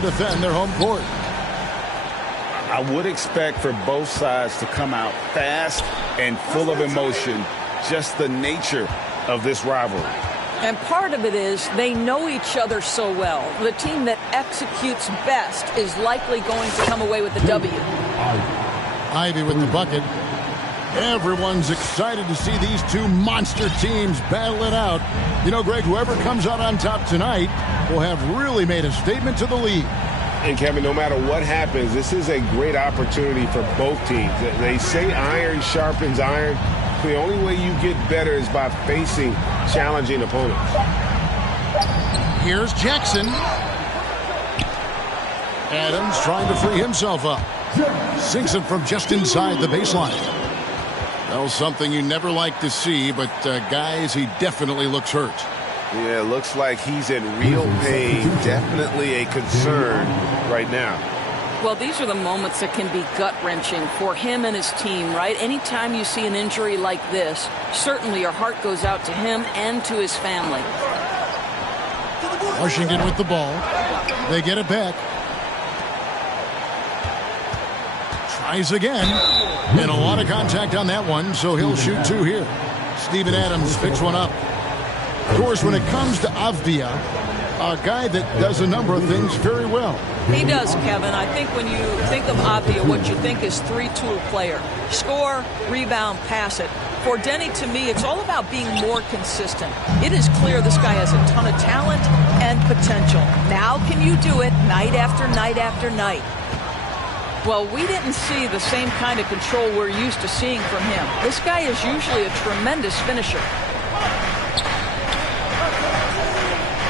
defend their home court. I would expect for both sides to come out fast and full of emotion, just the nature of this rivalry. And part of it is they know each other so well. The team that executes best is likely going to come away with the W. Ivey with the bucket. Everyone's excited to see these two monster teams battle it out. You know, Greg, whoever comes out on top tonight will have really made a statement to the league. And, Kevin, no matter what happens, this is a great opportunity for both teams. They say iron sharpens iron. The only way you get better is by facing challenging opponents. Here's Jackson. Adams trying to free himself up. Sinks it from just inside the baseline. Well, something you never like to see, but guys, he definitely looks hurt. Yeah, looks like he's in real pain. Definitely a concern right now. Well, these are the moments that can be gut-wrenching for him and his team, right? Anytime you see an injury like this, certainly your heart goes out to him and to his family. Washington with the ball. They get it back. Tries again. And a lot of contact on that one, so he'll shoot two here. Steven Adams picks one up. Of course, when it comes to Avdija, a guy that does a number of things very well. He does, Kevin. I think when you think of Avdija, what you think is three-tool player. Score, rebound, pass it. For Denny, to me, it's all about being more consistent. It is clear this guy has a ton of talent and potential. Now can you do it night after night after night? Well, we didn't see the same kind of control we're used to seeing from him. This guy is usually a tremendous finisher.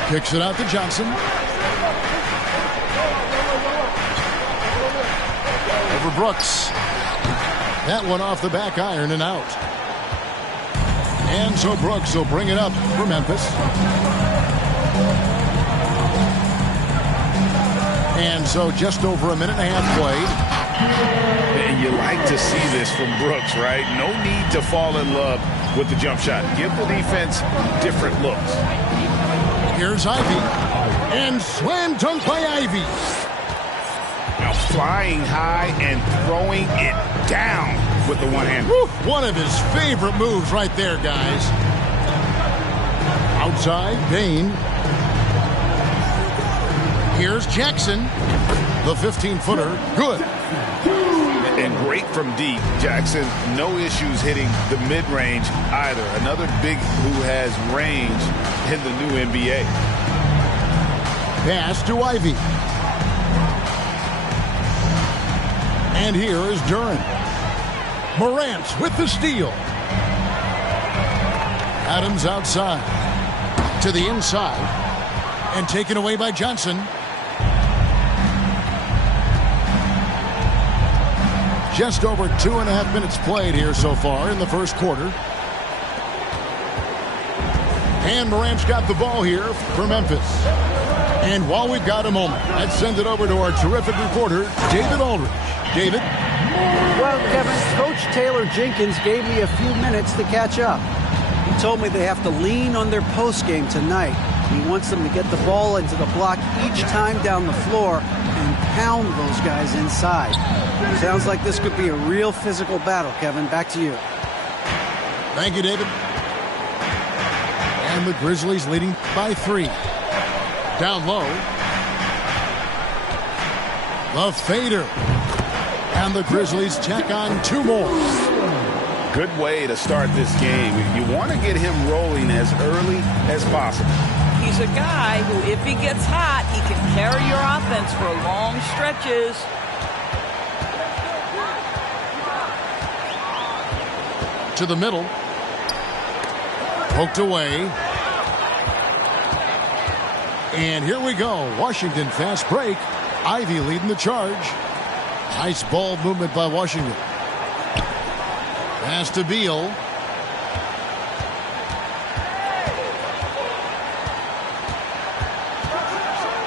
Kicks it out to Johnson. Over Brooks. That one off the back iron and out. And so Brooks will bring it up for Memphis. And so just over a minute and a half played. And you like to see this from Brooks, right? No need to fall in love with the jump shot. Give the defense different looks. Here's Ivey. And slam dunk by Ivey. Now flying high and throwing it down with the one hand. One of his favorite moves right there, guys. Outside, Bain. Here's Jackson. The 15-footer. Good. And great from deep. Jackson, no issues hitting the mid-range either. Another big who has range in the new NBA. Pass to Ivey. And here is Duren. Morant with the steal. Adams outside. To the inside. And taken away by Johnson. Just over 2.5 minutes played here so far in the first quarter. And Morant's got the ball here for Memphis. And while we've got a moment, let's send it over to our terrific reporter, David Aldridge. David? Well, Kevin, Coach Taylor Jenkins gave me a few minutes to catch up. He told me they have to lean on their postgame tonight. He wants them to get the ball into the block each time down the floor and pound those guys inside. Sounds like this could be a real physical battle, Kevin. Back to you. Thank you, David. And the Grizzlies leading by 3. Down low. The fader. And the Grizzlies check on 2 more. Good way to start this game. You want to get him rolling as early as possible. He's a guy who, if he gets hot, he can carry your offense for long stretches. To the middle. Poked away. And here we go. Washington fast break. Ivey leading the charge. Nice ball movement by Washington. Pass to Beal.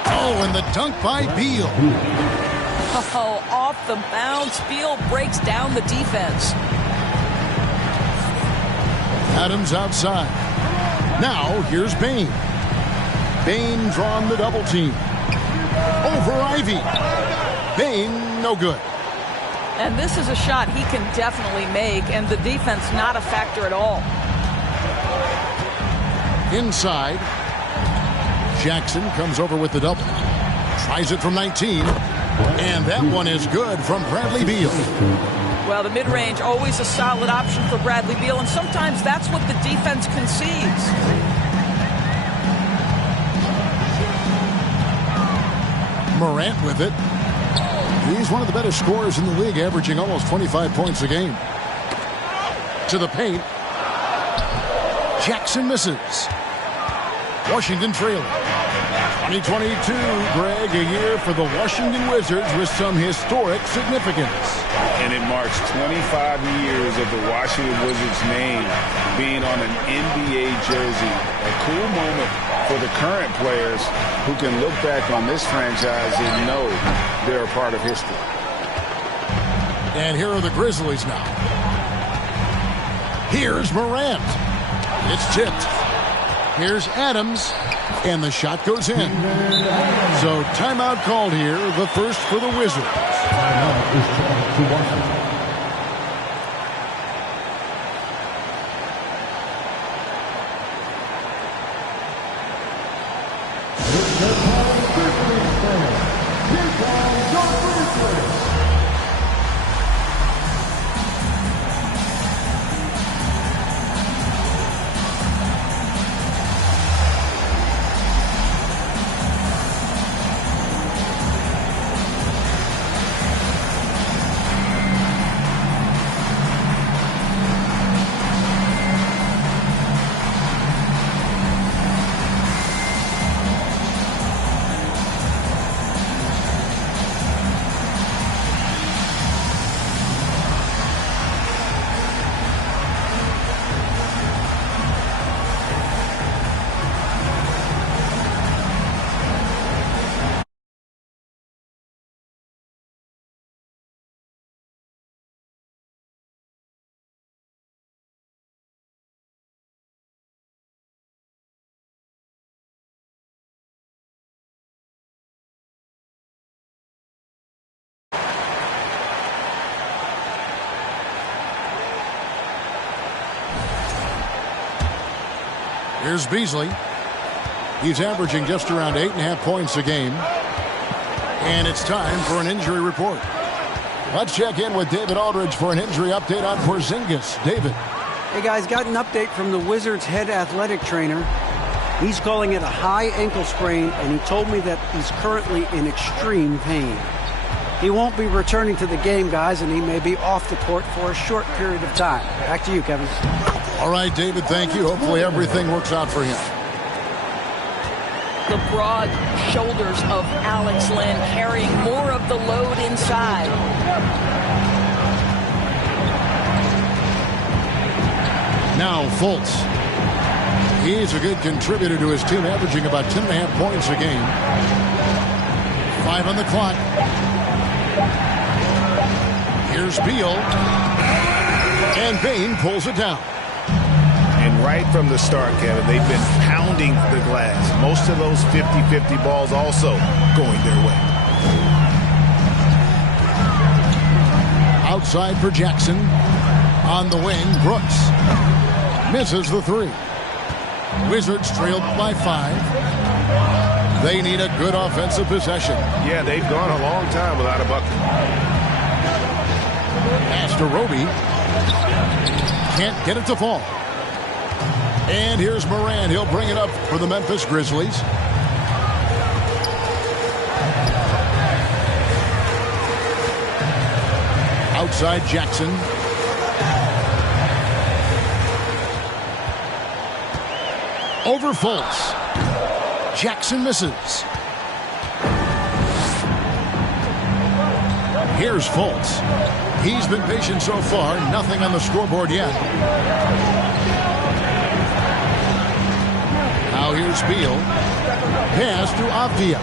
Oh, and the dunk by Beal. Oh, off the bounce. Beal breaks down the defense. Adams outside. Now here's Bain. Bain drawn the double team. for Ivy. Bane, no good. And this is a shot he can definitely make, and the defense not a factor at all. Inside. Jackson comes over with the double. Tries it from 19. And that one is good from Bradley Beal. Well, the mid-range, always a solid option for Bradley Beal, and sometimes that's what the defense concedes. Morant with it. He's one of the better scorers in the league, averaging almost 25 points a game. To the paint. Jackson misses. Washington trailing. 2022, Greg, a year for the Washington Wizards with some historic significance. And it marks 25 years of the Washington Wizards name being on an NBA jersey. A cool moment for the current players who can look back on this franchise and know they're a part of history. And here are the Grizzlies now. Here's Morant. It's tipped. Here's Adams. And the shot goes in. So timeout called here, the first for the Wizards. Timeout is called to Washington. Here's Beasley. He's averaging just around 8.5 points a game. And it's time for an injury report. Let's check in with David Aldridge for an injury update on Porzingis. David. Hey, guys, got an update from the Wizards' head athletic trainer. He's calling it a high ankle sprain, and he told me that he's currently in extreme pain. He won't be returning to the game, guys, and he may be off the court for a short period of time. Back to you, Kevin. All right, David, thank you. Hopefully everything works out for him. The broad shoulders of Alex Len carrying more of the load inside. Now Fultz. He's a good contributor to his team, averaging about 10.5 points a game. 5 on the clock. Here's Beal. And Bane pulls it down. And right from the start, Kevin, they've been pounding the glass. Most of those 50-50 balls also going their way. Outside for Jackson. On the wing, Brooks. Misses the three. Wizards trailed by 5. They need a good offensive possession. Yeah, they've gone a long time without a bucket. Pass to Roby. Can't get it to fall. And here's Morant. He'll bring it up for the Memphis Grizzlies. Outside Jackson. Over Fultz. Jackson misses. Here's Fultz. He's been patient so far. Nothing on the scoreboard yet. Now here's Beal. Pass to Avdia.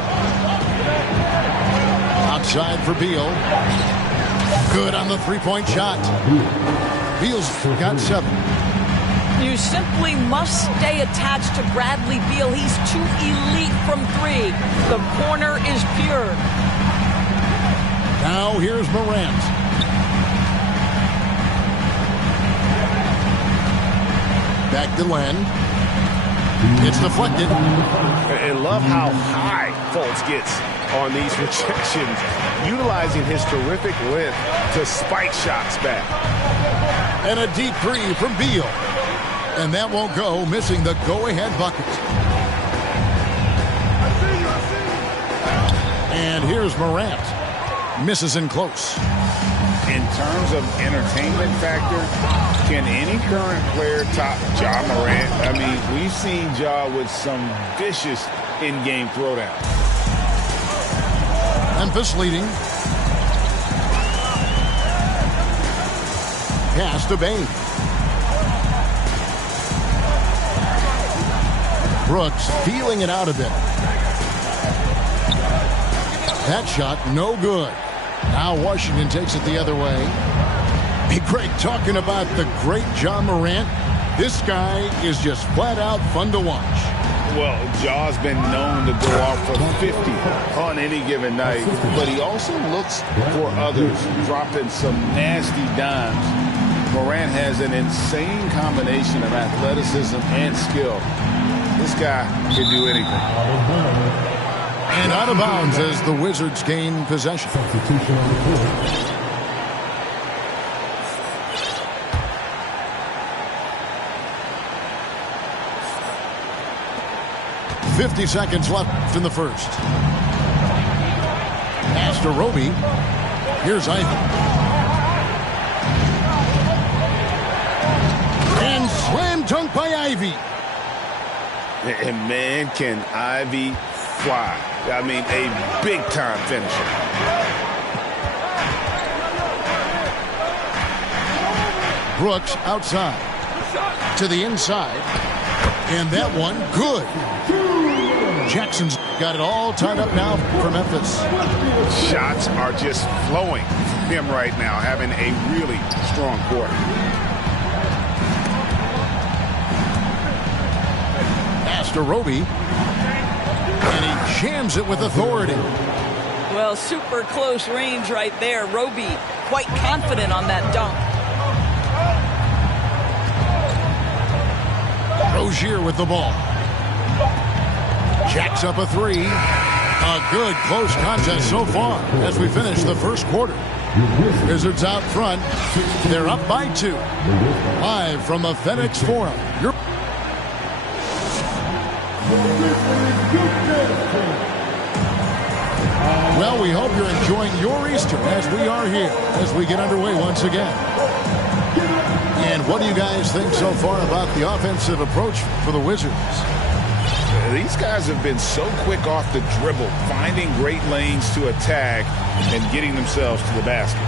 Outside for Beal. Good on the three-point shot. Beal's got 7. You simply must stay attached to Bradley Beal. He's too elite from three. The corner is pure. Now here's Morant. Back to Len. It's deflected. And love how high Fultz gets on these rejections, utilizing his terrific length to spike shots back. And a deep three from Beal. And that won't go, missing the go-ahead bucket. And here's Morant. Misses in close. In terms of entertainment factor, can any current player top Ja Morant? I mean, we've seen Ja with some vicious in-game throwdown. Memphis leading. Pass to Bane. Brooks feeling it out a bit. That shot no good. Now Washington takes it the other way. Hey, Greg, talking about the great Ja Morant, this guy is just flat out fun to watch. Well, Ja's been known to go off for 50 on any given night, but he also looks for others, dropping some nasty dimes. Morant has an insane combination of athleticism and skill. This guy can do anything. And out of bounds as the Wizards gain possession. Substitution on the court. 50 seconds left in the first. Pass to Roby. Here's Ivy. And slam dunk by Ivy. And man, can Ivy fly. I mean, a big-time finisher. Brooks outside. To the inside. And that one, good. Jackson's got it all tied up now for Memphis. Shots are just flowing from him right now, having a really strong quarter. Pass to Roby. And he jams it with authority. Well, super close range right there. Roby quite confident on that dunk. Rozier with the ball. Jacks up a three. A good close contest so far as we finish the first quarter. Wizards out front. They're up by 2. Live from the FedEx Forum. Well, we hope you're enjoying your Easter as we are here as we get underway once again. And what do you guys think so far about the offensive approach for the Wizards? These guys have been so quick off the dribble, finding great lanes to attack and getting themselves to the basket.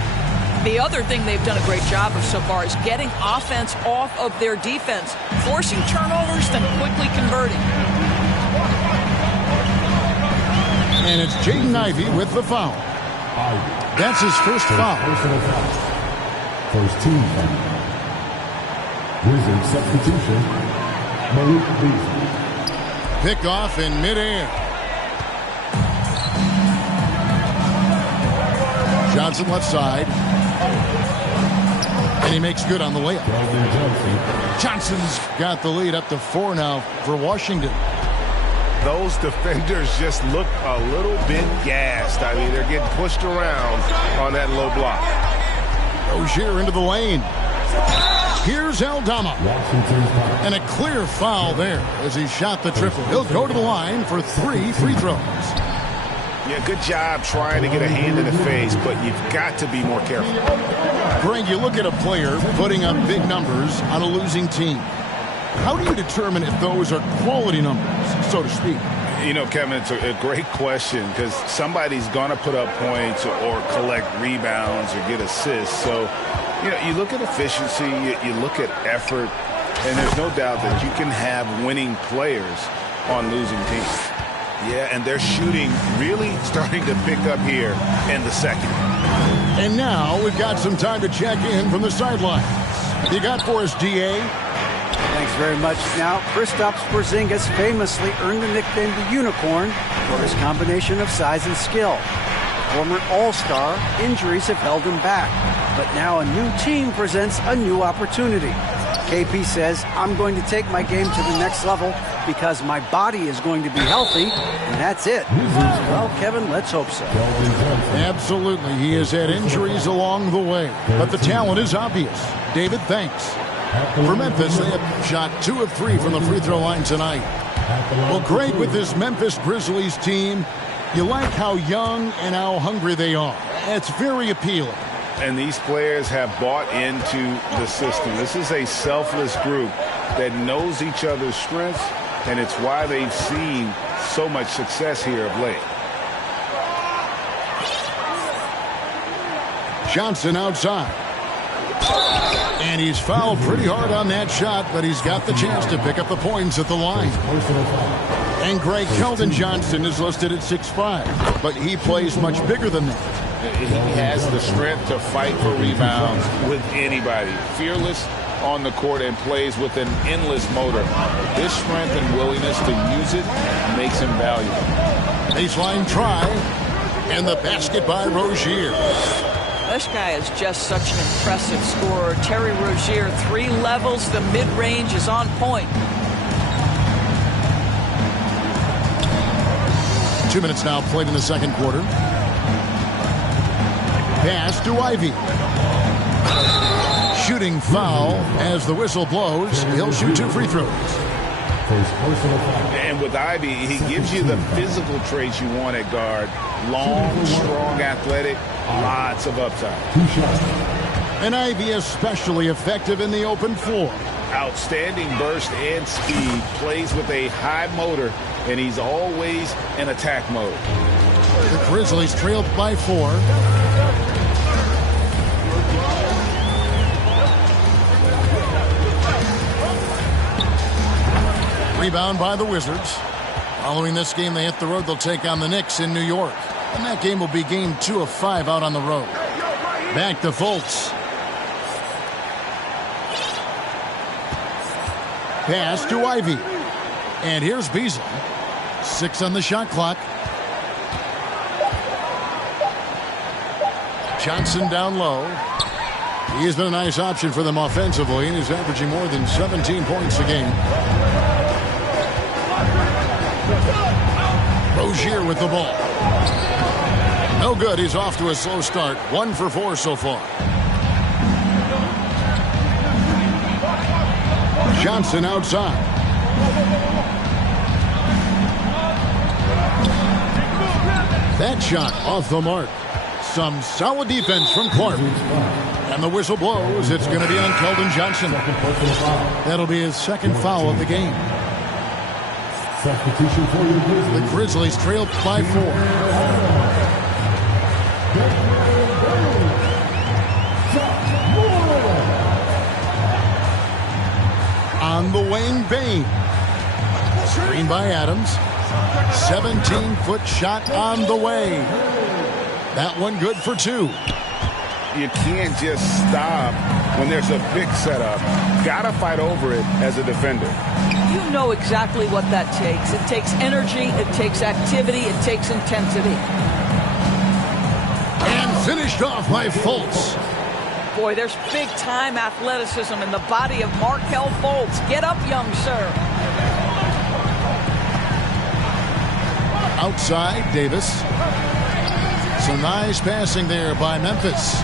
The other thing they've done a great job of so far is getting offense off of their defense, forcing turnovers, then quickly converting. And it's Jaden Ivey with the foul. That's his first foul. First team foul. Wizards substitution. Malik Beasley. Pick off in midair. Johnson left side. And he makes good on the layup. Johnson's got the lead up to 4 now for Washington. Those defenders just look a little bit gassed. I mean, they're getting pushed around on that low block. Rozier into the lane. Here's Aldama. And a clear foul there as he shot the triple. He'll go to the line for 3 free throws. Yeah, good job trying to get a hand in the face, but you've got to be more careful. Greg, you look at a player putting up big numbers on a losing team. How do you determine if those are quality numbers, so to speak? You know, Kevin, it's a great question because somebody's going to put up points or collect rebounds or get assists. So, you know, you look at efficiency, you look at effort, and there's no doubt that you can have winning players on losing teams. Yeah, and their shooting really starting to pick up here in the second. And now we've got some time to check in from the sidelines. You got for us, DA? Thanks very much. Now, Kristaps Porzingis famously earned the nickname the Unicorn for his combination of size and skill. Former All-Star, injuries have held him back. But now a new team presents a new opportunity. KP says, I'm going to take my game to the next level because my body is going to be healthy, and that's it. Well, Kevin, let's hope so. Absolutely. He has had injuries along the way, but the talent is obvious. David, thanks. For Memphis, they have shot 2 of 3 from the free throw line tonight. Well, Greg, with this Memphis Grizzlies team, you like how young and how hungry they are. It's very appealing. And these players have bought into the system. This is a selfless group that knows each other's strengths, and it's why they've seen so much success here of late. Johnson outside. And he's fouled pretty hard on that shot, but he's got the chance to pick up the points at the line. And Greg, Keldon Johnson is listed at 6'5", but he plays much bigger than that. He has the strength to fight for rebounds with anybody. Fearless on the court and plays with an endless motor. His strength and willingness to use it makes him valuable. Baseline try, and the basket by Rozier. This guy is just such an impressive scorer. Terry Rozier, 3 levels. The mid-range is on point. 2 minutes now played in the second quarter. Pass to Ivy. Shooting foul as the whistle blows. He'll shoot 2 free throws. And with Ivy, he gives you the physical traits you want at guard. Long, strong, athletic, lots of upside. And Ivy especially effective in the open floor. Outstanding burst and speed. Plays with a high motor, and he's always in attack mode. The Grizzlies trailed by 4. Rebound by the Wizards. Following this game, they hit the road. They'll take on the Knicks in New York. And that game will be game 2 of 5 out on the road. Back to Fultz. Pass to Ivy. And here's Beasley. 6 on the shot clock. Johnson down low. He has been a nice option for them offensively, and he's averaging more than 17 points a game. Rozier with the ball. No good. He's off to a slow start. 1 for 4 so far. Johnson outside. That shot off the mark. Some solid defense from Clark. And the whistle blows. It's going to be on Keldon Johnson. That'll be his 2nd foul of the game. Substitution for the Grizzlies. The Grizzlies trailed by 4. On the wing, Bane. Screen by Adams. 17-foot shot on the way. That one good for 2. You can't just stop when there's a pick set up. Gotta fight over it as a defender. You know exactly what that takes. It takes energy, it takes activity, it takes intensity. And finished off by Fultz. Boy, there's big-time athleticism in the body of Markelle Fultz. Get up, young sir. Outside, Davis. Some nice passing there by Memphis.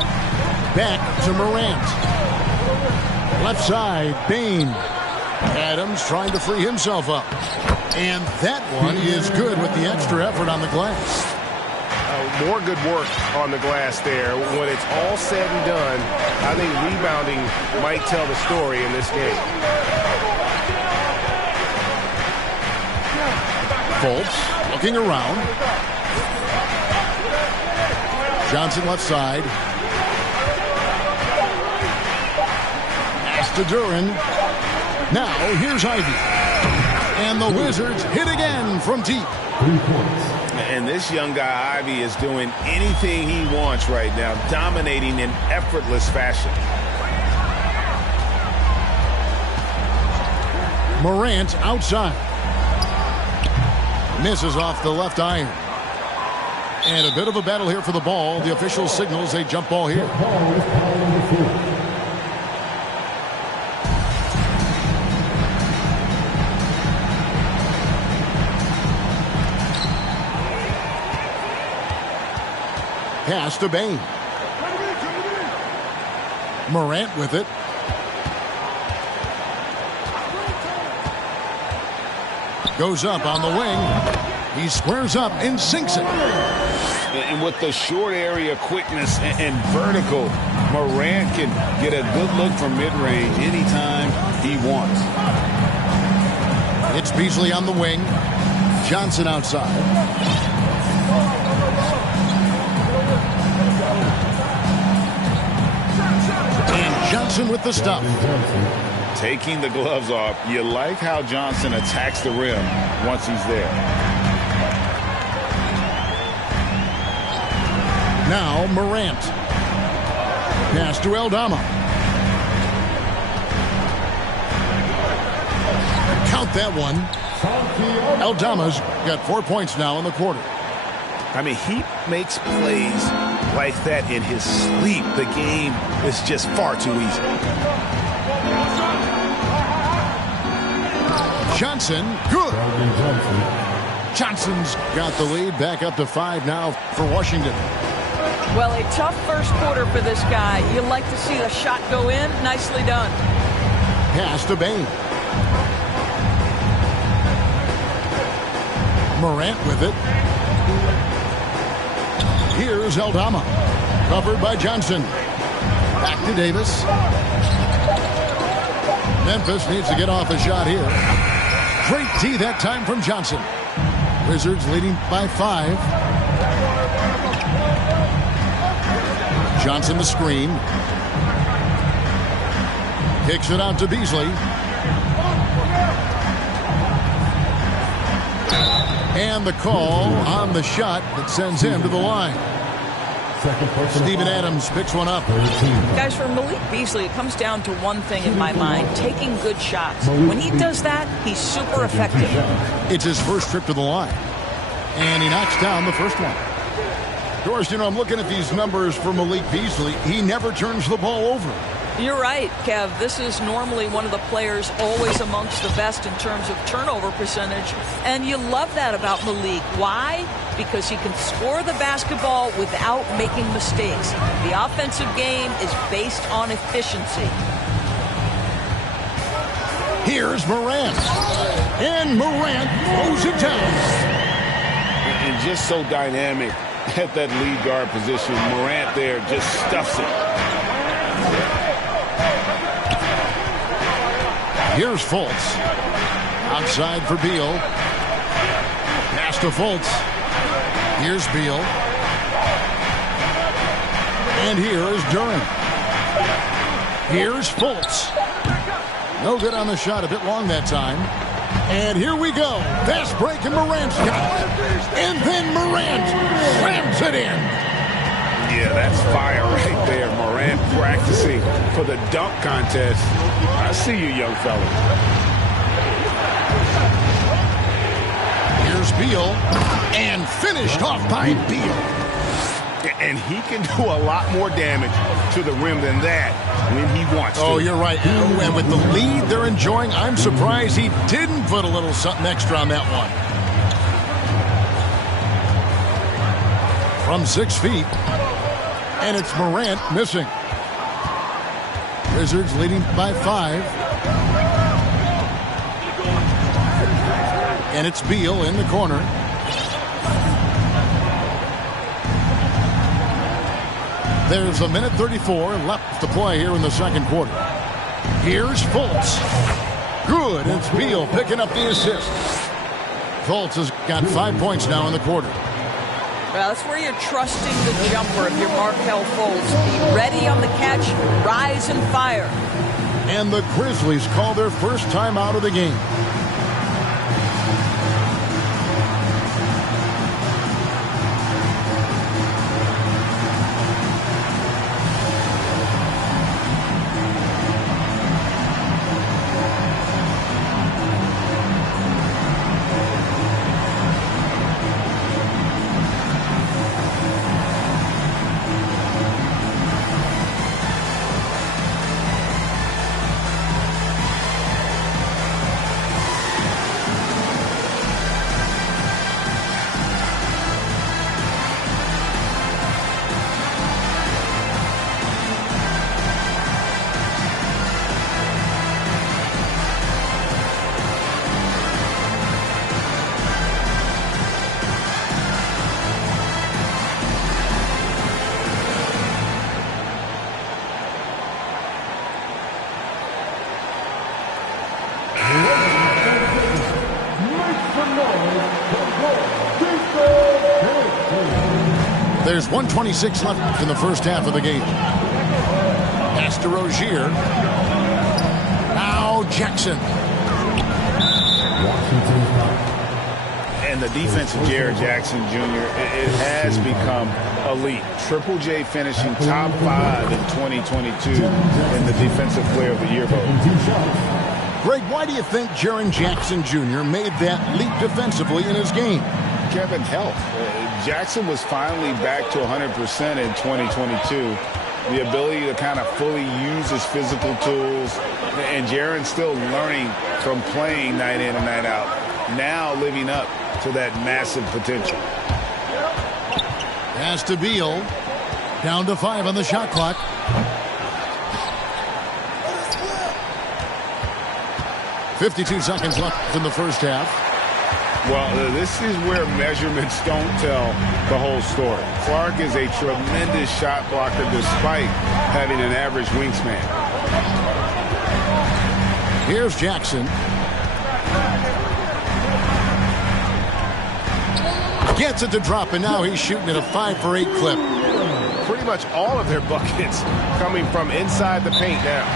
Back to Morant. Left side, Bane. Adams trying to free himself up. And that one is good with the extra effort on the glass. More good work on the glass there. When it's all said and done, I think rebounding might tell the story in this game. Fultz looking around. Johnson left side. Pass to Duren. Now here's Ivy. And the Wizards hit again from deep. 3 points. And this young guy, Ivy, is doing anything he wants right now, dominating in effortless fashion. Morant outside. Misses off the left iron. And a bit of a battle here for the ball. The official signals a jump ball here. Ball is foul on the floor. Pass to Bane. Morant with it. Goes up on the wing. He squares up and sinks it. And with the short area quickness and vertical, Morant can get a good look from mid-range anytime he wants. It's Beasley on the wing. Johnson outside. And Johnson with the stuff. Taking the gloves off, you like how Johnson attacks the rim once he's there. Now Morant. Pass to Aldama. Count that one. Aldama's got 4 points now in the quarter. I mean, he makes plays like that in his sleep. The game is just far too easy. Johnson, good. Johnson's got the lead, back up to 5 now for Washington. Well, a tough first quarter for this guy. You like to see the shot go in. Nicely done. Pass to Bane. Morant with it. Here's Aldama. Covered by Johnson. Back to Davis. Memphis needs to get off a shot here. Great D that time from Johnson. Wizards leading by 5. Johnson the screen. Kicks it out to Beasley. And the call on the shot that sends him to the line. Steven Adams picks one up. Guys, for Malik Beasley, it comes down to one thing in my mind, taking good shots. When he does that, he's super effective. It's his first trip to the line. And he knocks down the first one. Doris, you know, I'm looking at these numbers for Malik Beasley. He never turns the ball over. You're right, Kev. This is normally one of the players always amongst the best in terms of turnover percentage. And you love that about Malik. Why? Because he can score the basketball without making mistakes. The offensive game is based on efficiency. Here's Morant. And Morant throws it down. And just so dynamic at that lead guard position. Morant there just stuffs it. Here's Fultz. Outside for Beal. Pass to Fultz. Here's Beal. And here is Durant. Here's Fultz. No good on the shot. A bit long that time. And here we go. Fast break and Morant's got it. And then Morant slams it in. Yeah, that's fire right there. Morant practicing for the dunk contest. I see you, young fella. Here's Beal. And finished off by Beal. And he can do a lot more damage to the rim than that when he wants to. Oh, you're right. And with the lead they're enjoying, I'm surprised he didn't put a little something extra on that one. From 6 feet. And it's Morant missing. Wizards leading by 5. And it's Beal in the corner. There's a minute 34 left to play here in the second quarter. Here's Fultz. Good. It's Beal picking up the assist. Fultz has got 5 points now in the quarter. Well, that's where you're trusting the jumper if you're Markelle Fultz. Be ready on the catch, rise and fire. And the Grizzlies call their first time out of the game. There's 1:26 left in the first half of the game. Pass to Rozier. Now Jackson. And the defense of Jaren Jackson Jr., it has become elite. Triple J finishing top 5 in 2022 in the Defensive Player of the Year vote. Greg, why do you think Jaren Jackson Jr. made that leap defensively in his game? Kevin, health. Jackson was finally back to 100% in 2022. The ability to kind of fully use his physical tools. And Jaren's still learning from playing night in and night out. Now living up to that massive potential. Pass to Beal. Down to 5 on the shot clock. .52 seconds left in the first half. Well, this is where measurements don't tell the whole story. Clark is a tremendous shot blocker despite having an average wingspan. Here's Jackson. Gets it to drop, and now he's shooting at a 5 for 8 clip. Pretty much all of their buckets coming from inside the paint now.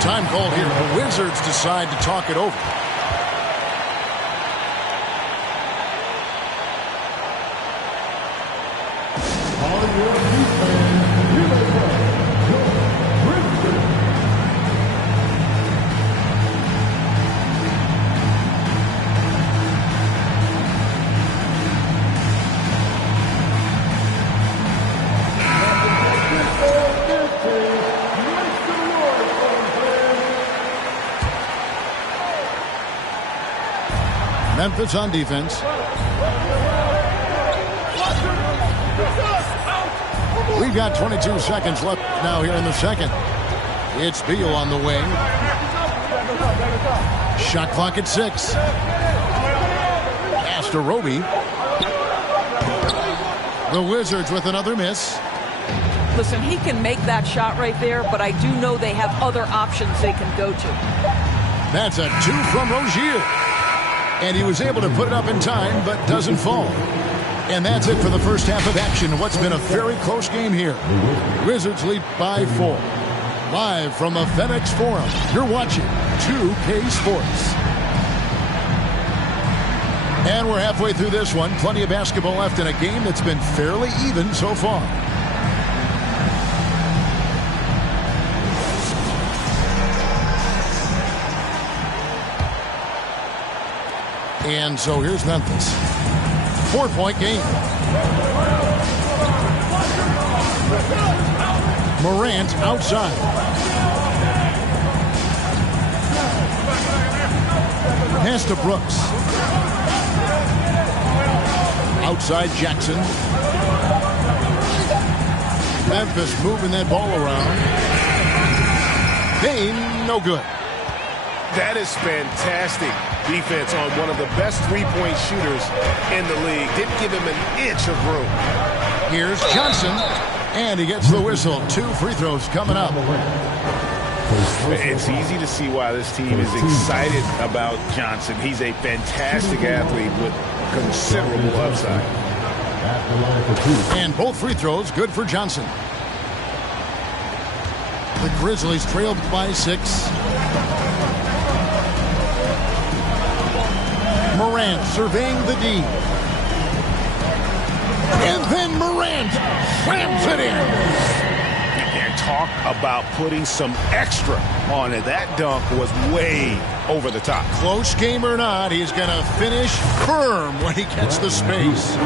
Time called here. The Wizards decide to talk it over. Memphis on defense. We've got 22 seconds left now here in the second. It's Beal on the wing. Shot clock at 6. Pass to Roby. The Wizards with another miss. Listen, he can make that shot right there, but I do know they have other options they can go to. That's a 2 from Rozier. And he was able to put it up in time, but doesn't fall. And that's it for the first half of action. What's been a very close game here. Wizards lead by 4. Live from the FedEx Forum, you're watching 2K Sports. And we're halfway through this one. Plenty of basketball left in a game that's been fairly even so far. And so here's Memphis. 4-point game. Morant outside. Pass to Brooks. Outside Jackson. Memphis moving that ball around. Bane, no good. That is fantastic defense on one of the best three-point shooters in the league. Didn't give him an inch of room. Here's Johnson, and he gets the whistle. 2 free throws coming up. It's easy to see why this team is excited about Johnson. He's a fantastic athlete with considerable upside. And both free throws good for Johnson. The Grizzlies trailed by 6. Morant surveying the D. And then Morant slams it in. And talk about putting some extra on it. That dunk was way over the top. Close game or not, he's going to finish firm when he gets the space.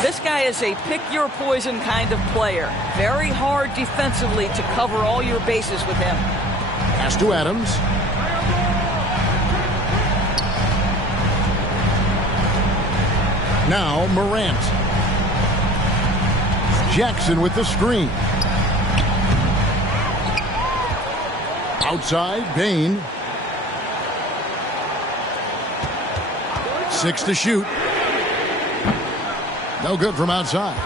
This guy is a pick-your-poison kind of player. Very hard defensively to cover all your bases with him. Pass to Adams. Now Morant. Jackson with the screen. Outside, Bane. 6 to shoot. No good from outside.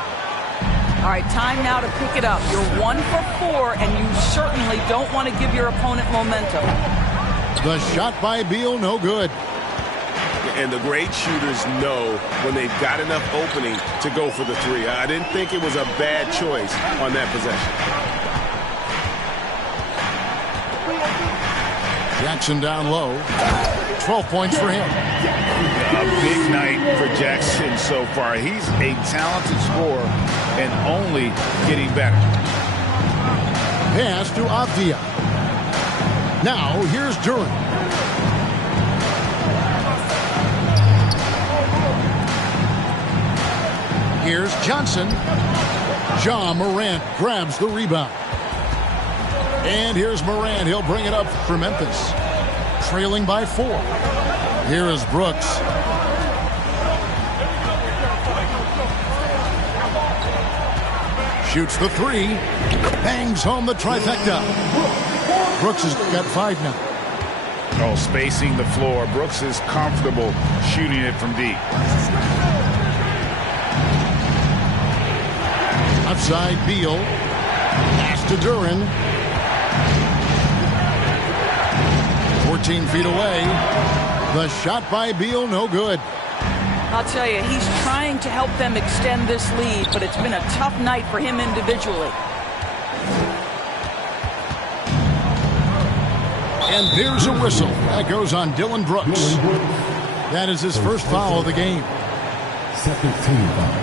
All right, time now to pick it up. You're 1 for 4, and you certainly don't want to give your opponent momentum. The shot by Beal, no good. And the great shooters know when they've got enough opening to go for the three. I didn't think it was a bad choice on that possession. Jackson down low. 12 points for him. A big night for Jackson so far. He's a talented scorer and only getting better. Pass to Avdia. Now here's Duren. Here's Johnson. Ja Morant grabs the rebound. And here's Morant. He'll bring it up for Memphis. Trailing by 4. Here is Brooks. Shoots the 3. Bangs home the trifecta. Brooks has got 5 now. Oh, spacing the floor. Brooks is comfortable shooting it from deep. Outside Beal. Pass to Duren. 14 feet away. The shot by Beal, no good. I'll tell you, he's trying to help them extend this lead, but it's been a tough night for him individually. And there's a whistle. That goes on Dillon Brooks. That is his first foul of the game. Second team foul.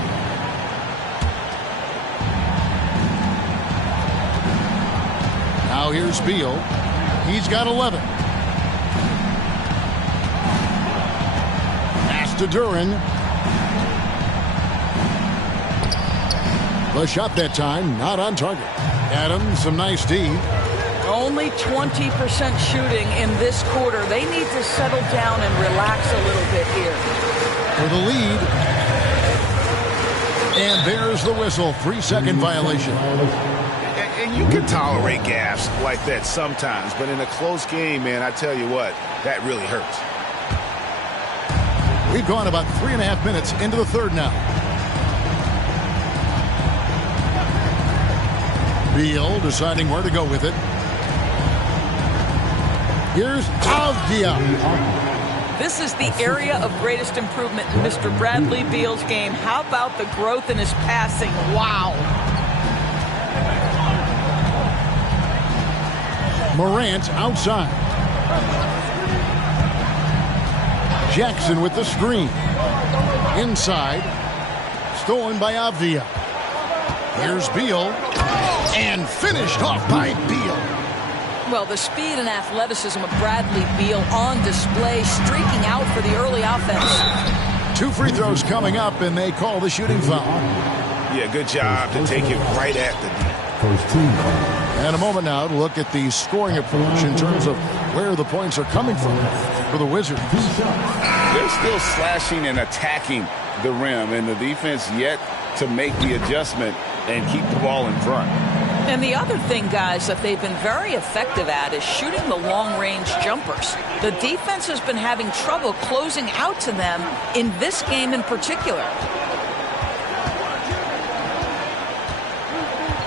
Now here's Beal. He's got 11. Pass to Duren. The shot that time, not on target. Adams, some nice D. Only 20% shooting in this quarter. They need to settle down and relax a little bit here. For the lead. And there's the whistle. 3-second violation. And you can tolerate gaffes like that sometimes, but in a close game, man, I tell you what, that really hurts. We've gone about 3.5 minutes into the third now. Beal deciding where to go with it. Here's Avdia. This is the area of greatest improvement in Mr. Bradley Beal's game. How about the growth in his passing? Wow. Morant outside. Jackson with the screen. Inside. Stolen by Avdia. Here's Beal. And finished off by Beal. Well, the speed and athleticism of Bradley Beal on display, streaking out for the early offense. 2 free throws coming up, and they call the shooting foul. Yeah, good job to take it right at the D. First team foul. And a moment now to look at the scoring approach in terms of where the points are coming from for the Wizards. They're still slashing and attacking the rim, and the defense yet to make the adjustment and keep the ball in front. And the other thing, guys, that they've been very effective at is shooting the long-range jumpers. The defense has been having trouble closing out to them in this game in particular.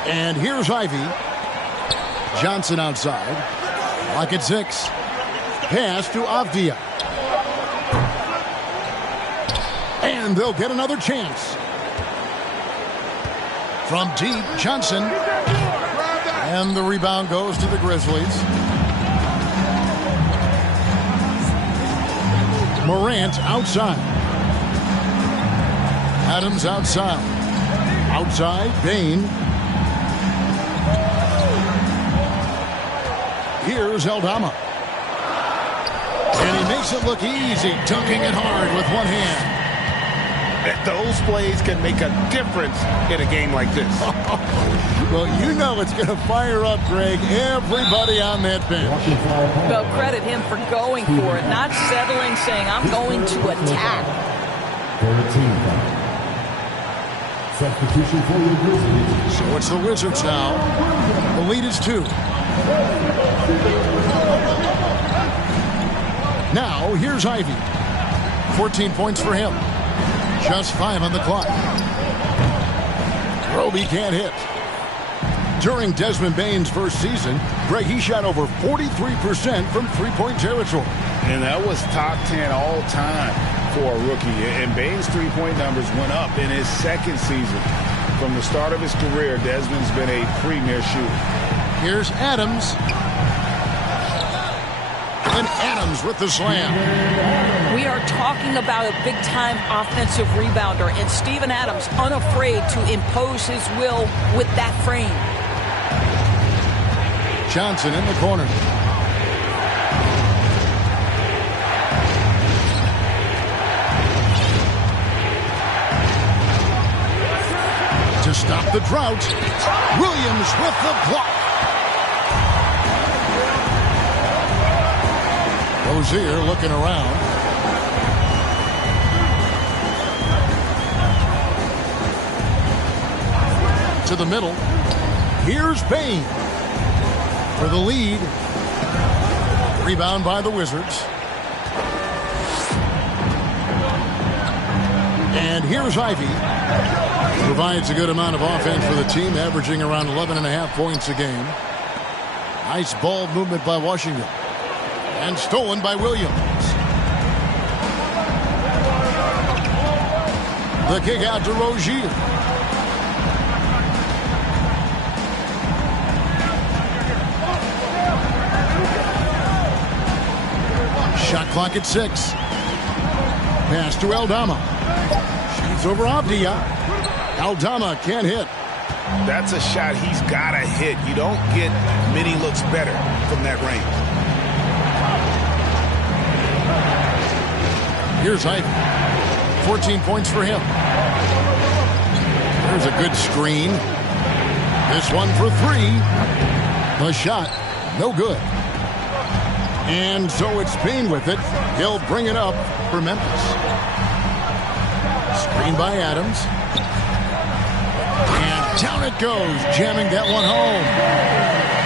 And here's Ivy. Johnson outside. Lock at 6. Pass to Avdia. And they'll get another chance. From deep, Johnson. And the rebound goes to the Grizzlies. Morant outside. Adams outside. Outside, Bane. Here's Aldama. And he makes it look easy, dunking it hard with one hand. Those plays can make a difference in a game like this. Well, you know it's going to fire up, Greg, everybody on that bench. Well, credit him for going for it, not settling, saying, I'm going to attack. Third team foul. Substitution for the Grizzlies. So it's the Wizards now. The lead is 2. Now, here's Ivy. 14 points for him. Just 5 on the clock. Roby can't hit. During Desmond Bane's first season, Greg, he shot over 43% from three-point territory. And that was top 10 all time. for a rookie. And Bane's three-point numbers went up in his second season. From the start of his career, Desmond's been a premier shooter. Here's Adams. And Adams with the slam. We are talking about a big-time offensive rebounder, and Steven Adams unafraid to impose his will with that frame. Johnson in the corner. To stop the drought, Williams with the block. Rozier looking around. To the middle. Here's Bane for the lead. Rebound by the Wizards. And here's Ivy. Provides a good amount of offense for the team, averaging around 11.5 points a game. Nice ball movement by Washington. And stolen by Williams. The kick out to Rozier. Shot clock at 6. Pass to Aldama. Shoots over Avdia. Aldama can't hit. That's a shot he's got to hit. You don't get many looks better from that range. Here's Ivy. 14 points for him. There's a good screen. This one for 3. The shot, no good. And so it's Payne with it. He'll bring it up for Memphis. Screen by Adams. And down it goes, jamming that one home.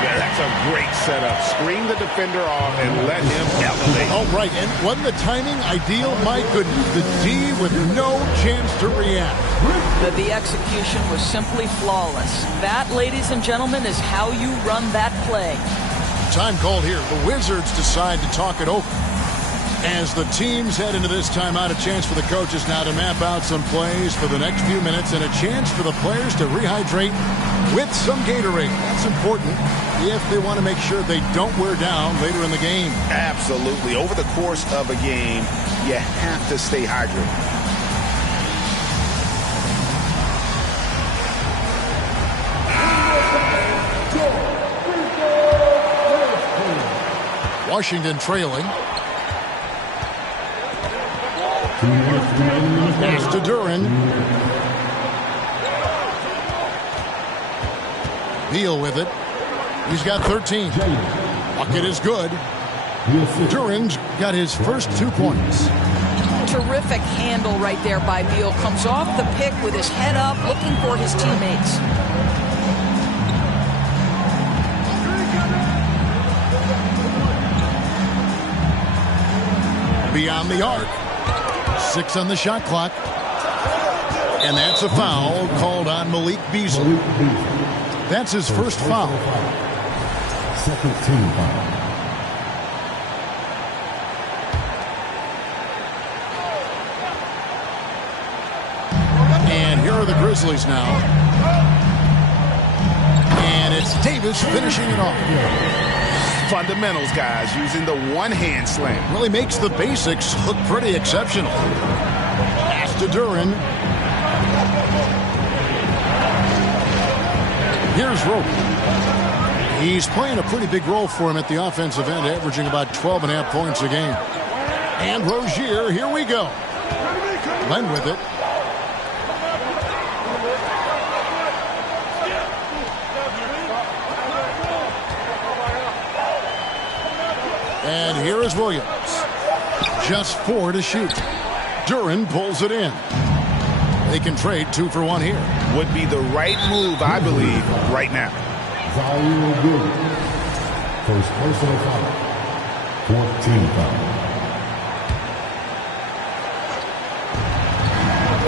Yeah, that's a great setup. Screen the defender off and let him elevate. Oh, right. And wasn't the timing ideal? My goodness, the D with no chance to react. The execution was simply flawless. That, ladies and gentlemen, is how you run that play. Time called here. The Wizards decide to talk it over. As the teams head into this timeout, a chance for the coaches now to map out some plays for the next few minutes and a chance for the players to rehydrate with some Gatorade. That's important if they want to make sure they don't wear down later in the game. Absolutely. Over the course of a game, you have to stay hydrated. Washington trailing. Pass to Duren. Beal with it. He's got 13. Bucket is good. Duren's got his first 2 points. Terrific handle right there by Beal. Comes off the pick with his head up, looking for his teammates. Beyond the arc. 6 on the shot clock. And that's a foul called on Malik Beasley. That's his first foul. Second team foul. And here are the Grizzlies now. And it's Davis finishing it off. Fundamentals, guys, using the one-hand slam. Really makes the basics look pretty exceptional. Pass to Duren. Here's Roby. He's playing a pretty big role for him at the offensive end, averaging about 12.5 points a game. And Rozier, here we go. Len with it. And here is Williams. Just 4 to shoot. Duren pulls it in. They can trade 2 for 1 here. Would be the right move, I believe, right now. Zaire Good. First personal foul. 14 foul.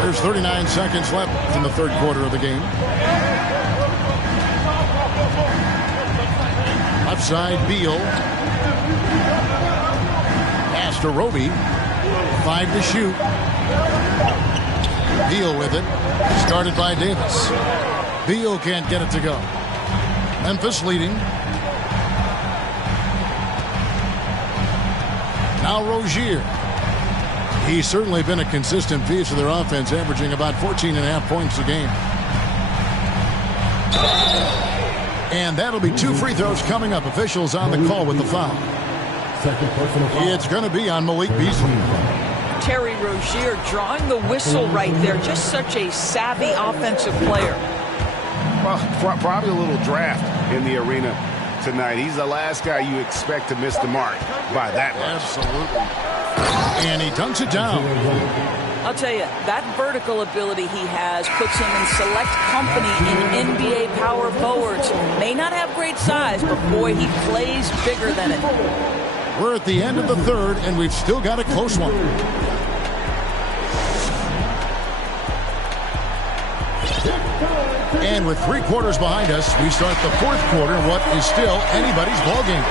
There's 39 seconds left in the third quarter of the game. Left side, Beal. Pass to Roby. 5 to shoot. Beal with it. Started by Davis. Beal can't get it to go. Memphis leading. Now Rozier. He's certainly been a consistent piece of their offense, averaging about 14.5 points a game. And that'll be 2 free throws coming up. Officials on the call with the foul. Second personal foul. It's going to be on Malik Beasley. Terry Rozier drawing the whistle right there. Just such a savvy offensive player. Well, probably a little draft in the arena tonight. He's the last guy you expect to miss the mark by that much. Absolutely. And he dunks it down. I'll tell you, that vertical ability he has puts him in select company in NBA power forwards. May not have great size, but boy, he plays bigger than it. We're at the end of the third, and we've still got a close one. And with 3 quarters behind us, we start the 4th quarter, what is still anybody's ballgame.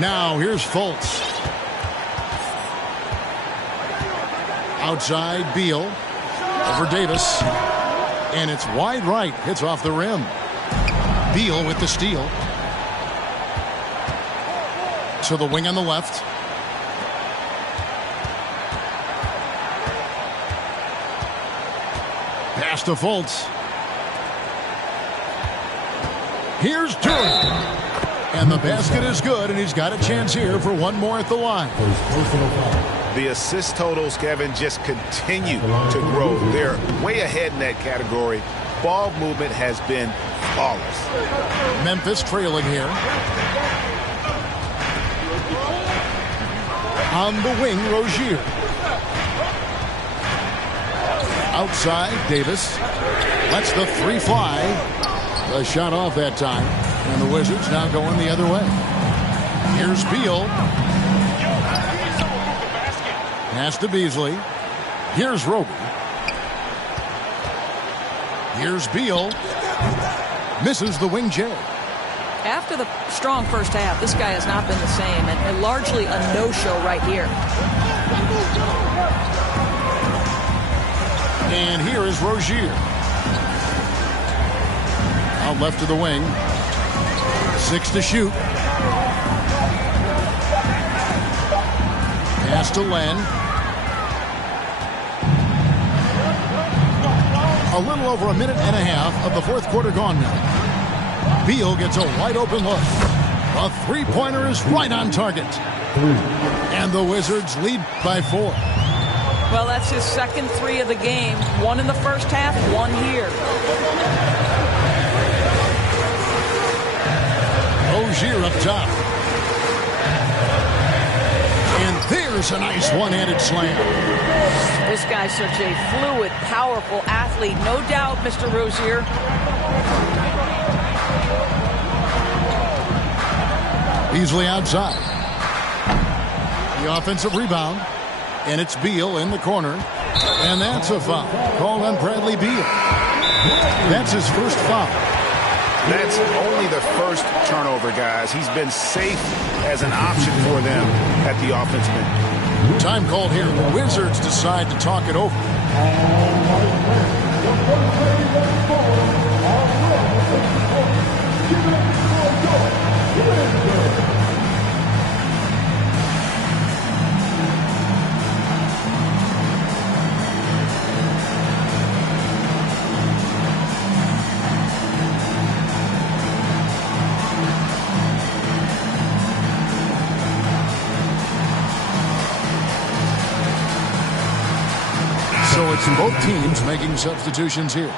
Now, here's Fultz. Outside, Beal. Over Davis. And it's wide right. Hits off the rim. Beal with the steal. To the wing on the left. Pass to Fultz. Here's Durant. And the basket is good, and he's got a chance here for one more at the line. The assist totals, Kevin, just continue to grow. They're way ahead in that category. Ball movement has been flawless. Memphis trailing here. On the wing, Rozier. Outside, Davis. Lets the 3 fly. A shot off that time. And the Wizards now going the other way. Here's Beal. Pass to Beasley. Here's Roby. Here's Beal. Misses the wing J. After the strong first half, this guy has not been the same, and largely a no-show right here. And here is Rozier. Out left to the wing. 6 to shoot. Pass to Len. A little over a minute and a half of the 4th quarter gone now. Beal gets a wide open look. A 3-pointer is right on target. And the Wizards lead by 4. Well, that's his second 3 of the game. 1 in the first half, 1 here. Rozier up top. And there's a nice one-handed slam. This guy's such a fluid, powerful athlete. No doubt, Mr. Rozier. Beasley outside. The offensive rebound. And it's Beal in the corner. And that's a foul. Called on Bradley Beal. That's his first foul. That's only the first turnover, guys. He's been safe as an option for them at the offensive end. Time called here. The Wizards decide to talk it over. So it's both teams making substitutions here.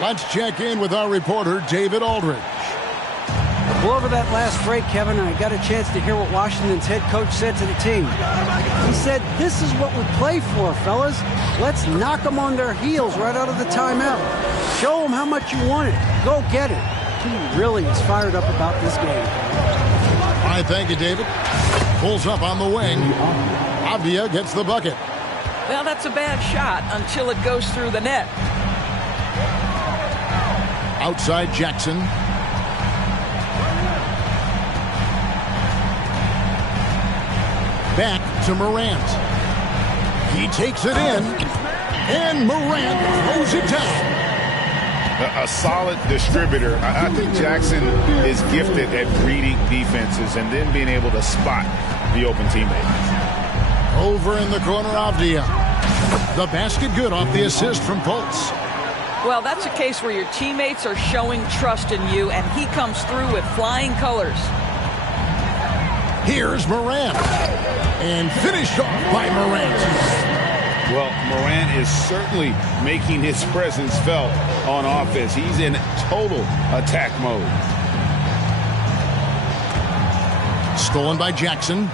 Let's check in with our reporter, David Aldridge. Well, over that last break, Kevin, I got a chance to hear what Washington's head coach said to the team. He said, "This is what we play for, fellas. Let's knock them on their heels right out of the timeout. Show them how much you want it. Go get it." He really is fired up about this game. right, thank you, David. Pulls up on the wing. Avdia gets the bucket. Well, that's a bad shot until it goes through the net. Outside Jackson. Back to Morant. He takes it in, and Morant throws it down. A solid distributor. I think Jackson is gifted at reading defenses and then being able to spot the open teammate. Over in the corner, Avdia. The basket good off the assist from Fultz. Well, that's a case where your teammates are showing trust in you, and he comes through with flying colors. Here's Morant. And finished off by Morant. Well, Morant is certainly making his presence felt on offense. He's in total attack mode. Stolen by Jackson.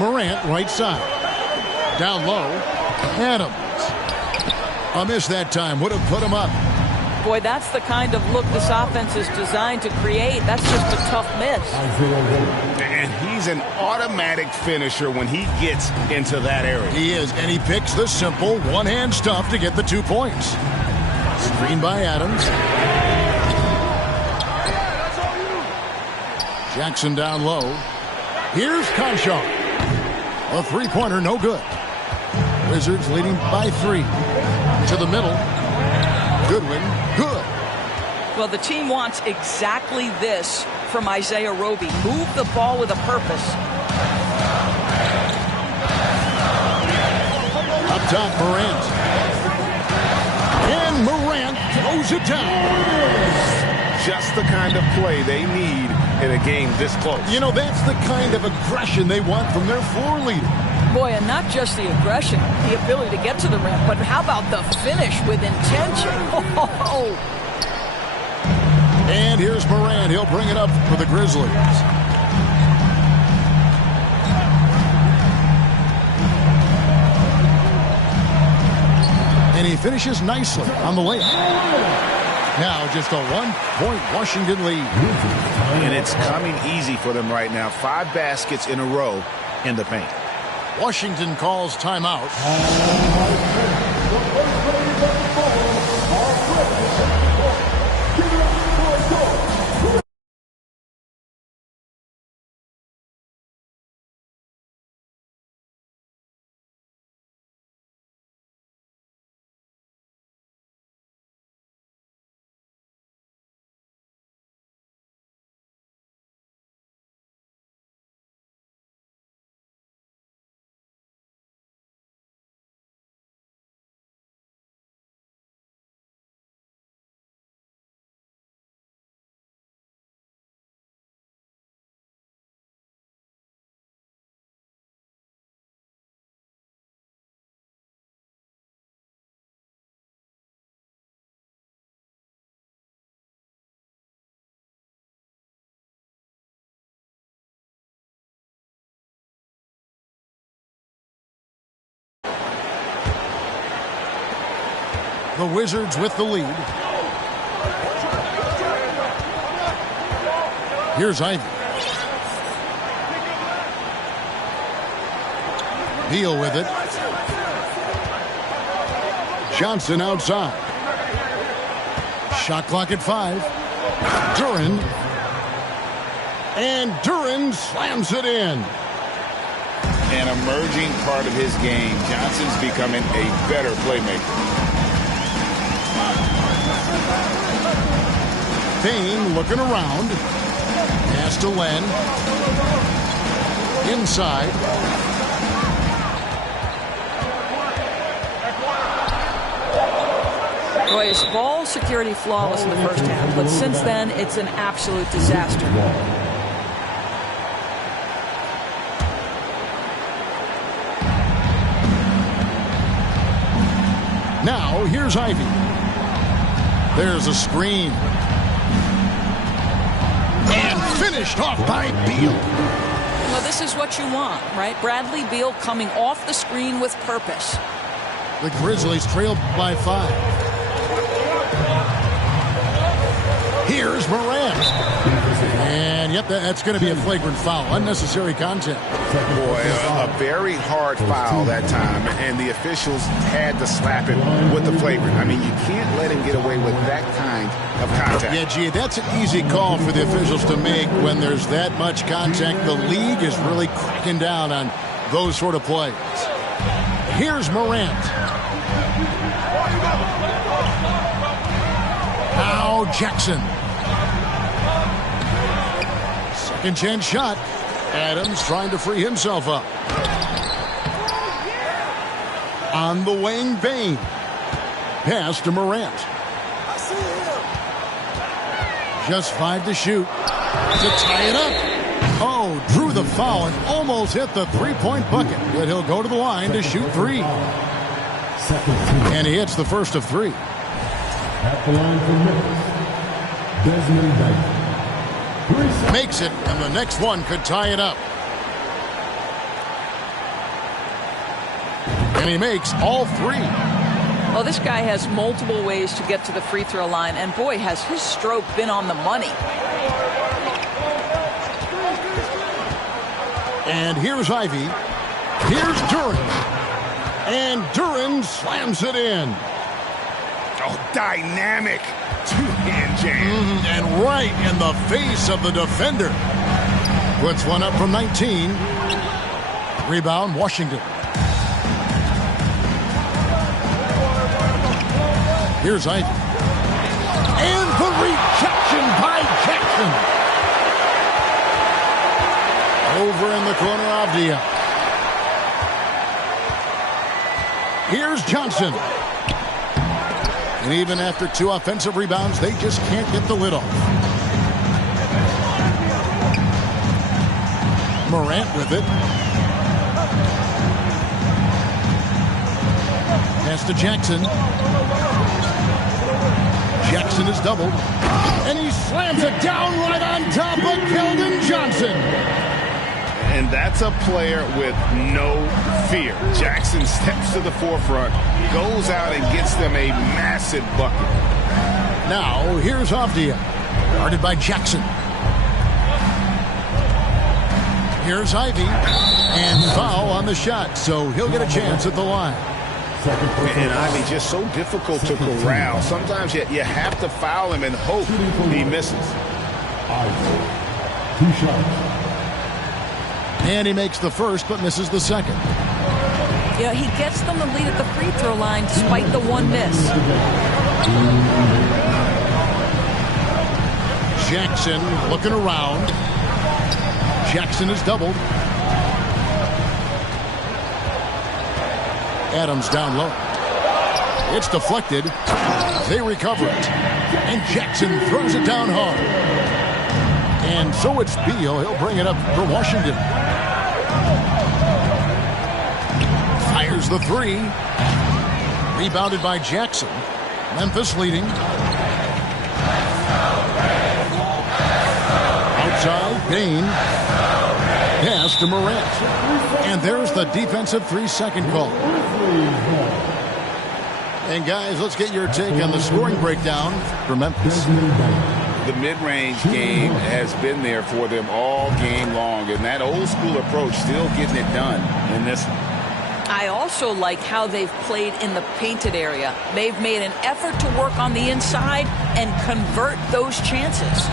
Morant, right side. Down low. Adams. A miss that time. Would have put him up. Boy, that's the kind of look this offense is designed to create. That's just a tough miss. And he's an automatic finisher when he gets into that area. He is, and he picks the simple one-hand stuff to get the 2 points. Screen by Adams. Jackson down low. Here's Conchar. A three-pointer, no good. Wizards leading by 3. To the middle. Goodwin, good. Well, the team wants exactly this from Isaiah Roby. Move the ball with a purpose. Up top, Morant. And Morant throws it down. Just the kind of play they need in a game this close. You know, that's the kind of aggression they want from their floor leader. Boy, and not just the aggression, the ability to get to the rim, but how about the finish with intention? Oh. And here's Morant. He'll bring it up for the Grizzlies. And he finishes nicely on the layup. Now just a 1-point Washington lead. And it's coming easy for them right now. 5 baskets in a row in the paint. Washington calls timeout. The Wizards with the lead. Here's Ivy. Beal with it. Johnson outside. Shot clock at 5. Duren. And Duren slams it in. An emerging part of his game. Johnson's becoming a better playmaker. Payne looking around. Pass to Len. Inside. Boy, his ball security flawless in the first half, but since then, it's an absolute disaster. Now, here's Ivy. There's a screen. And finished off by Beal. Well, this is what you want, right? Bradley Beal coming off the screen with purpose. The Grizzlies trailed by 5. Here's Morant. And, yep, that's going to be a flagrant foul. Unnecessary contact. Boy, a very hard foul that time, and the officials had to slap him with the flagrant. I mean, you can't let him get away with that kind of contact. Yeah, gee, that's an easy call for the officials to make when there's that much contact. The league is really cracking down on those sort of plays. Here's Morant. Now Jackson. Second chance shot. Adams trying to free himself up. On the wing, Bane. Pass to Morant. Just 5 to shoot. To tie it up. Oh, drew the foul and almost hit the three-point bucket. But he'll go to the line to shoot 3. And he hits the first of 3. At the line for Memphis, Desmond Bain. Makes it, and the next one could tie it up. And he makes all 3. Well, this guy has multiple ways to get to the free throw line, and boy, has his stroke been on the money. And here's Ivy. Here's Duren. And Duren slams it in. Oh, dynamic two-hand jam. And right in the face of the defender. Puts one up from 19. Rebound, Washington. Here's Ivy. And the rejection by Jackson. Over in the corner, Avdia. Here's Johnson. And even after 2 offensive rebounds, they just can't get the lid off. Morant with it. Pass to Jackson. Jackson is doubled. And he slams it down right on top of Keldon Johnson. And that's a player with no fear. Jackson steps to the forefront, goes out and gets them a massive bucket. Now, here's Avdia, guarded by Jackson. Here's Ivy, and foul on the shot, so he'll get a chance at the line. And Ivy just so difficult to corral. Sometimes you have to foul him and hope he misses. 2 shots. And he makes the first, but misses the second. Yeah, he gets them the lead at the free throw line despite the 1 miss. Jackson looking around. Jackson is doubled. Adams down low. It's deflected. They recover it. And Jackson throws it down hard. And so it's Beal. He'll bring it up for Washington. Fires the 3. Rebounded by Jackson. Memphis leading. Outside, Bane. Pass to Morant. And there's the defensive 3-second call. And guys, let's get your take on the scoring breakdown for Memphis. The mid-range game has been there for them all game long, and that old school approach still getting it done in this one. I also like how they've played in the painted area. They've made an effort to work on the inside and convert those chances.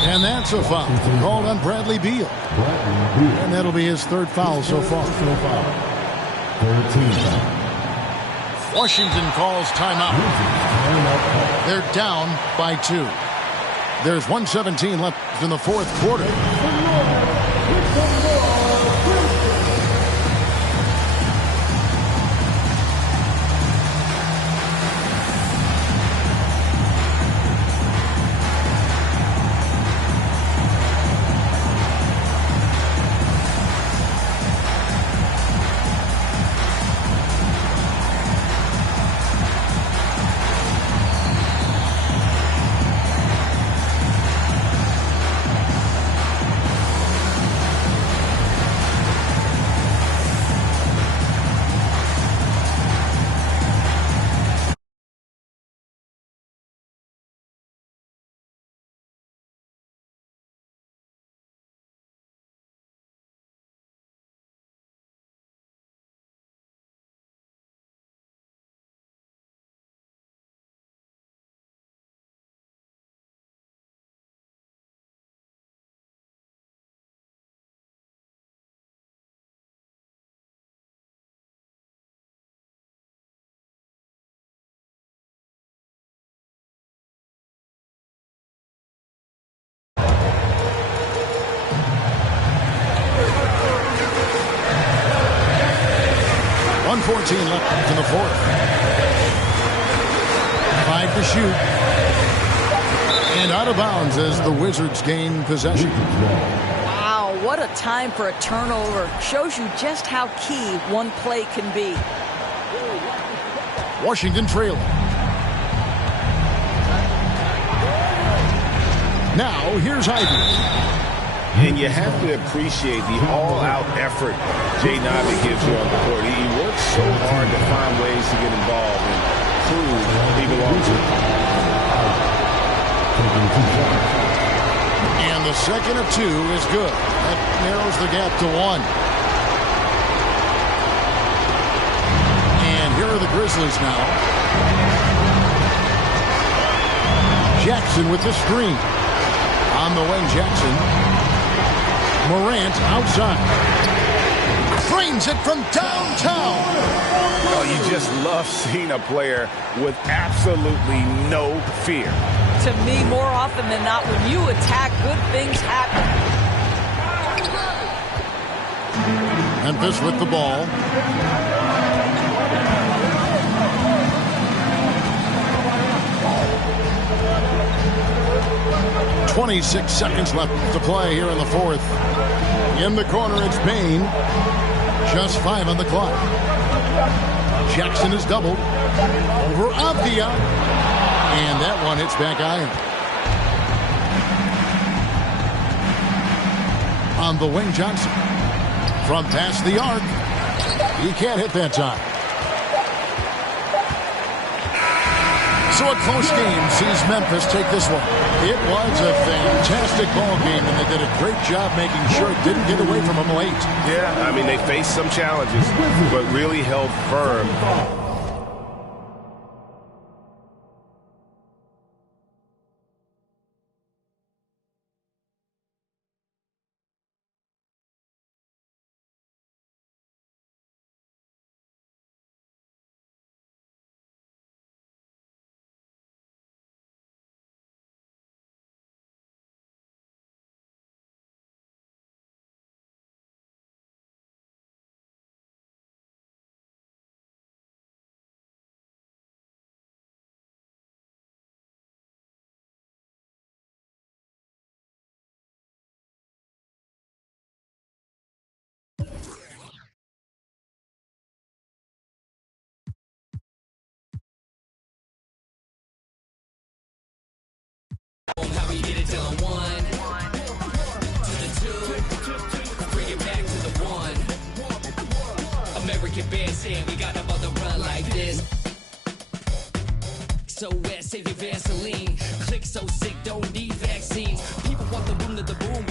And that's a foul called on Bradley Beal. And that'll be his 3rd foul so far. 13. Washington calls timeout. They're down by 2. There's 1:17 left in the 4th quarter. 3:14 left in the fourth. 5 to shoot. And out of bounds as the Wizards gain possession. Wow, what a time for a turnover. Shows you just how key one play can be. Washington trailing. Now, here's Ivey. And you have to appreciate the all-out effort Jay Navi gives you on the court. He works so hard to find ways to get involved and prove he belongs here. And the second of 2 is good. That narrows the gap to 1. And here are the Grizzlies now. Jackson with the screen. On the wing, Jackson. Morant outside. Frames it from downtown. Oh, you just love seeing a player with absolutely no fear. To me, more often than not, when you attack, good things happen. Memphis with the ball. .26 seconds left to play here in the fourth. In the corner, it's Bane. Just 5 on the clock. Jackson is doubled. Over Avdia. And that one hits back iron. On the wing, Johnson. From past the arc. He can't hit that time. So a close game sees Memphis take this one. It was a fantastic ball game, and they did a great job making sure it didn't get away from them late. Yeah, I mean, they faced some challenges, but really held firm. How we get it done, 1 to the 2, bring it back to the 1. American band saying we got them on the run like this. So wet, save your Vaseline. Click so sick, don't need vaccines. People want the boom to the boom.